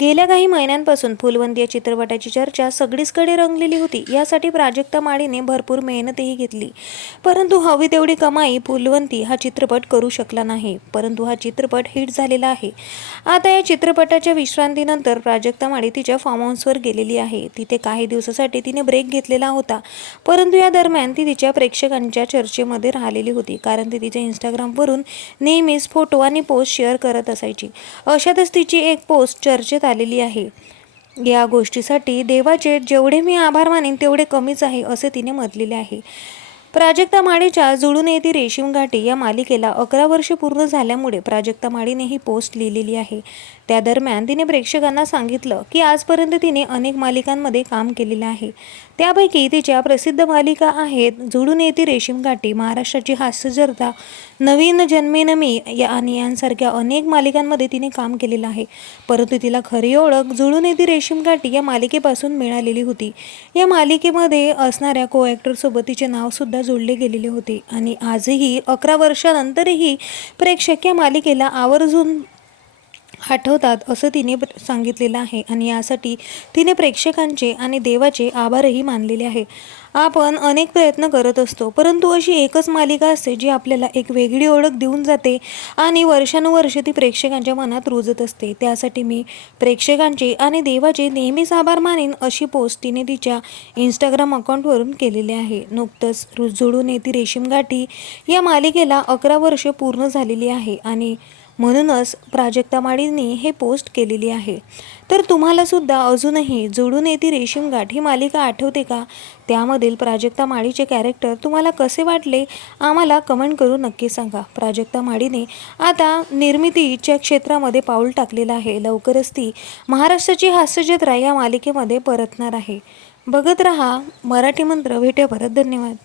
गेल्या काही महिन्यांपासून फुलवंत या चित्रपटाची चर्चा सगळीचकडे रंगलेली होती. यासाठी प्राजक्ता माळीने भरपूर मेहनतही घेतली. परंतु हवी तेवढी कमाई फुलवंती हा चित्रपट करू शकला नाही. परंतु हा चित्रपट हिट झालेला आहे. आता या चित्रपटाच्या विश्रांतीनंतर प्राजक्ता माळी तिच्या फार्म हाऊसवर गेलेली आहे. तिथे काही दिवसासाठी तिने ब्रेक घेतलेला होता. परंतु या दरम्यान ती तिच्या प्रेक्षकांच्या चर्चेमध्ये राहिलेली होती कारण ती तिच्या इंस्टाग्रामवरून नेहमीच फोटो आणि पोस्ट शेअर करत असायची. अशातच तिची एक पोस्ट चर्चेत आलेली आहे. या गोष्टीसाठी देवाचे जेवढे मी आभार मानेन तेवढे कमीच आहे असे तिने म्हटलेले आहे. प्राजक्ता माळीच्या जुळून येती रेशीम घाटी या मालिकेला अकरा वर्ष पूर्ण झाल्यामुळे प्राजक्ता माळीने ही पोस्ट लिहिलेली आहे. त्या दरम्यान तिने प्रेक्षकांना सांगितलं की आजपर्यंत तिने अनेक मालिकांमध्ये काम केलेलं आहे. त्यापैकी तिच्या प्रसिद्ध मालिका आहेत जुळून येती रेशीम घाटी महाराष्ट्राची हास्यजरता नवीन जन्मेन मी या आणि यांसारख्या अनेक मालिकांमध्ये तिने काम केलेलं आहे. परंतु तिला खरी ओळख जुळून येती रेशीम घाटी या मालिकेपासून मिळालेली होती. या मालिकेमध्ये असणाऱ्या को ॲक्टरसोबत तिचे नावसुद्धा जोडले गेलेले होते. आणि आजही अकरा वर्षानंतरही प्रेक्षक या मालिकेला आवर्जून आठवतात असं तिने सांगितलेलं आहे आणि यासाठी तिने प्रेक्षकांचे आणि देवाचे आभारही मानलेले आहे. आपण अनेक प्रयत्न करत असतो परंतु अशी एकच मालिका असते जी आपल्याला एक वेगळी ओळख देऊन जाते आणि वर्षानुवर्ष ती प्रेक्षकांच्या मनात रुजत असते. त्यासाठी मी प्रेक्षकांचे आणि देवाचे नेहमीच आभार मानेन अशी पोस्ट तिने तिच्या इंस्टाग्राम अकाउंटवरून केलेली आहे. नुकतंच रु- जुळून येती रेशीम गाठी या मालिकेला अकरा वर्ष पूर्ण झालेली आहे आणि म्हणूनच प्राजक्ता माळींनी हे पोस्ट केलेली आहे. तर तुम्हाला सुद्धा अजूनही जोडून येती रेशीम गाठ ही मालिका आठवते का? त्यामधील प्राजक्ता माळीचे कॅरेक्टर तुम्हाला कसे वाटले? आम्हाला कमेंट करून नक्की सांगा. प्राजक्ता माळीने आता निर्मितीच्या क्षेत्रामध्ये पाऊल टाकलेलं आहे. लवकरच ती महाराष्ट्राची हास्यजत्रा या मालिकेमध्ये परतणार आहे. बघत रहा मराठी मंत्र. भेटे परत धन्यवाद.